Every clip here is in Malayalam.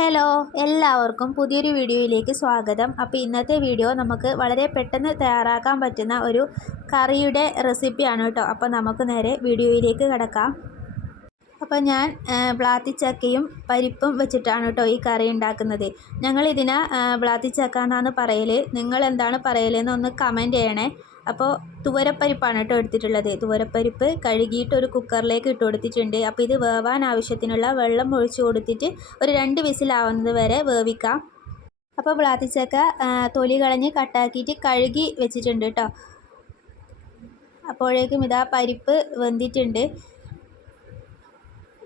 ഹലോ എല്ലാവർക്കും പുതിയൊരു വീഡിയോയിലേക്ക് സ്വാഗതം. അപ്പോൾ ഇന്നത്തെ വീഡിയോ നമുക്ക് വളരെ പെട്ടെന്ന് തയ്യാറാക്കാൻ പറ്റുന്ന ഒരു കറിയുടെ റെസിപ്പിയാണ് കേട്ടോ. അപ്പോൾ നമുക്ക് നേരെ വീഡിയോയിലേക്ക് കിടക്കാം. അപ്പോൾ ഞാൻ ബ്ലാത്തിച്ചക്കയും പരിപ്പും വെച്ചിട്ടാണ് കേട്ടോ ഈ കറി ഉണ്ടാക്കുന്നത്. ഞങ്ങൾ ഇതിനെ ബ്ലാത്തിച്ചക്ക എന്നാണ് പറയൽ നിങ്ങൾ എന്താണ് പറയലെന്ന് ഒന്ന് കമന്റ് ചെയ്യണേ. അപ്പോൾ തുവരപ്പരിപ്പാണ് കേട്ടോ എടുത്തിട്ടുള്ളത്. തുവരപ്പരിപ്പ് കഴുകിയിട്ട് ഒരു കുക്കറിലേക്ക് ഇട്ട് കൊടുത്തിട്ടുണ്ട്. അപ്പോൾ ഇത് വേവാൻ ആവശ്യത്തിനുള്ള വെള്ളം ഒഴിച്ച് കൊടുത്തിട്ട് ഒരു രണ്ട് വിസിലാവുന്നത് വരെ വേവിക്കാം. അപ്പോൾ വിളാത്തിച്ചക്ക തൊലി കളഞ്ഞ് കട്ടാക്കിയിട്ട് കഴുകി വെച്ചിട്ടുണ്ട് കേട്ടോ. അപ്പോഴേക്കും ഇതാ പരിപ്പ് വെന്തിട്ടുണ്ട്.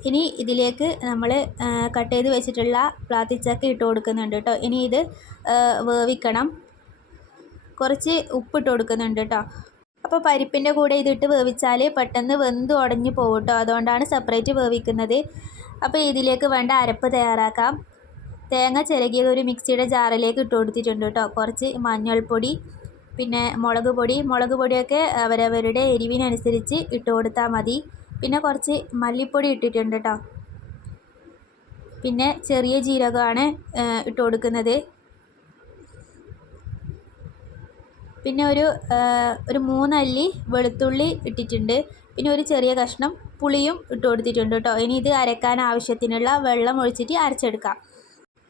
ഇനി ഇതിലേക്ക് നമ്മൾ കട്ട് ചെയ്ത് വെച്ചിട്ടുള്ള പ്ലാത്തിച്ചക്ക ഇട്ട് കൊടുക്കുന്നുണ്ട് കേട്ടോ. ഇനി ഇത് വേവിക്കണം. കുറച്ച് ഉപ്പിട്ട് കൊടുക്കുന്നുണ്ട് കേട്ടോ അപ്പോൾ പരിപ്പിന്റെ കൂടെ ഇതിട്ട് വേവിച്ചാൽ പെട്ടെന്ന് വെന്ത് ഉടഞ്ഞു പോകും കേട്ടോ അതുകൊണ്ടാണ് സെപ്പറേറ്റ് വേവിക്കുന്നത്. അപ്പോൾ ഇതിലേക്ക് വേണ്ട അരപ്പ് തയ്യാറാക്കാം. തേങ്ങ ചിരകിയത് ഒരു മിക്സിയുടെ ജാറിലേക്ക് ഇട്ട് കൊടുത്തിട്ടുണ്ട് കേട്ടോ കുറച്ച് മഞ്ഞൾപ്പൊടി പിന്നെ മുളക് പൊടി. മുളക് പൊടിയൊക്കെ അവരവരുടെ എരിവിനനുസരിച്ച് ഇട്ട് കൊടുത്താൽ മതി. പിന്നെ കുറച്ച് മല്ലിപ്പൊടി ഇട്ടിട്ടുണ്ട് കേട്ടോ പിന്നെ ചെറിയ ജീരകമാണ് ഇട്ട് കൊടുക്കുന്നത്. പിന്നെ ഒരു ഒരു മൂന്നല്ലി വെളുത്തുള്ളി ഇട്ടിട്ടുണ്ട്. പിന്നെ ഒരു ചെറിയ കഷ്ണം പുളിയും ഇട്ട് കൊടുത്തിട്ടുണ്ട് കേട്ടോ ഇനി ഇത് അരക്കാൻ ആവശ്യത്തിനുള്ള വെള്ളം ഒഴിച്ചിട്ട് അരച്ചെടുക്കാം.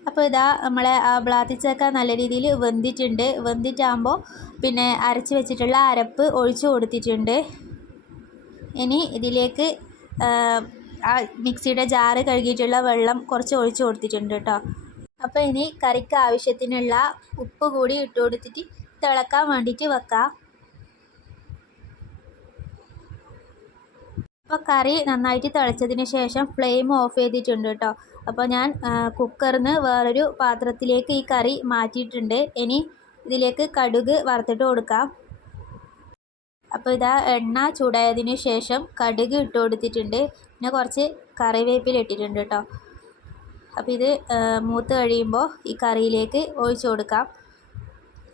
അപ്പോൾ ഇതാ നമ്മളെ ബ്ലാത്തിച്ചക്ക നല്ല രീതിയിൽ വെന്തിട്ടുണ്ട്. വെന്തിട്ടാകുമ്പോൾ പിന്നെ അരച്ച് വെച്ചിട്ടുള്ള അരപ്പ് ഒഴിച്ച് കൊടുത്തിട്ടുണ്ട്. ഇനി ഇതിലേക്ക് ആ മിക്സിയുടെ ജാറ് കഴുകിയിട്ടുള്ള വെള്ളം കുറച്ച് ഒഴിച്ച് കൊടുത്തിട്ടുണ്ട് കേട്ടോ അപ്പോൾ ഇനി കറിക്ക് ആവശ്യത്തിനുള്ള ഉപ്പ് കൂടി ഇട്ട് കൊടുത്തിട്ട് തിളക്കാൻ വേണ്ടിയിട്ട് വെക്കാം. അപ്പോൾ കറി നന്നായിട്ട് തിളച്ചതിന് ശേഷം ഫ്ലെയിം ഓഫ് ചെയ്തിട്ടുണ്ട് കേട്ടോ. അപ്പോൾ ഞാൻ കുക്കറിൽ നിന്ന് വേറൊരു പാത്രത്തിലേക്ക് ഈ കറി മാറ്റിയിട്ടുണ്ട്. ഇനി ഇതിലേക്ക് കടുക് വറുത്തിട്ട് കൊടുക്കാം. അപ്പോൾ ഇതാ എണ്ണ ചൂടായതിന് ശേഷം കടുക് ഇട്ട് കൊടുത്തിട്ടുണ്ട്. പിന്നെ കുറച്ച് കറിവേപ്പില ഇട്ടിട്ടുണ്ട് കേട്ടോ. അപ്പോൾ ഇത് മൂത്ത് കഴിയുമ്പോൾ ഈ കറിയിലേക്ക് ഒഴിച്ചു കൊടുക്കാം.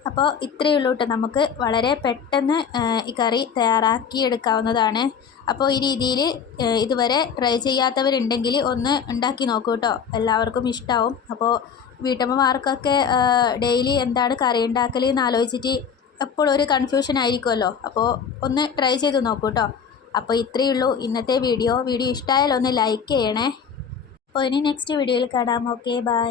അപ്പോൾ ഇത്രയേ ഉള്ളൂ കേട്ടോ. നമുക്ക് വളരെ പെട്ടെന്ന് ഈ കറി തയ്യാറാക്കി എടുക്കാവുന്നതാണ് അപ്പോൾ ഈ രീതിയിൽ ഇതുവരെ ട്രൈ ചെയ്യാത്തവരുണ്ടെങ്കിൽ ഒന്ന് ഉണ്ടാക്കി നോക്കൂ കേട്ടോ. എല്ലാവർക്കും ഇഷ്ടമാവും അപ്പോൾ വീട്ടമ്മമാർക്കൊക്കെ ഡെയിലി എന്താണ് കറി ഉണ്ടാക്കൽ എന്ന് ആലോചിച്ചിട്ട് എപ്പോഴും ഒരു കൺഫ്യൂഷൻ ആയിരിക്കുമല്ലോ. അപ്പോൾ ഒന്ന് ട്രൈ ചെയ്ത് നോക്കൂ കേട്ടോ. അപ്പോൾ ഇത്രയേ ഉള്ളൂ. ഇന്നത്തെ വീഡിയോ. വീഡിയോ ഇഷ്ടമായാലൊന്ന് ലൈക്ക് ചെയ്യണേ. അപ്പോൾ ഇനി നെക്സ്റ്റ് വീഡിയോയിൽ കാണാം. Okay bye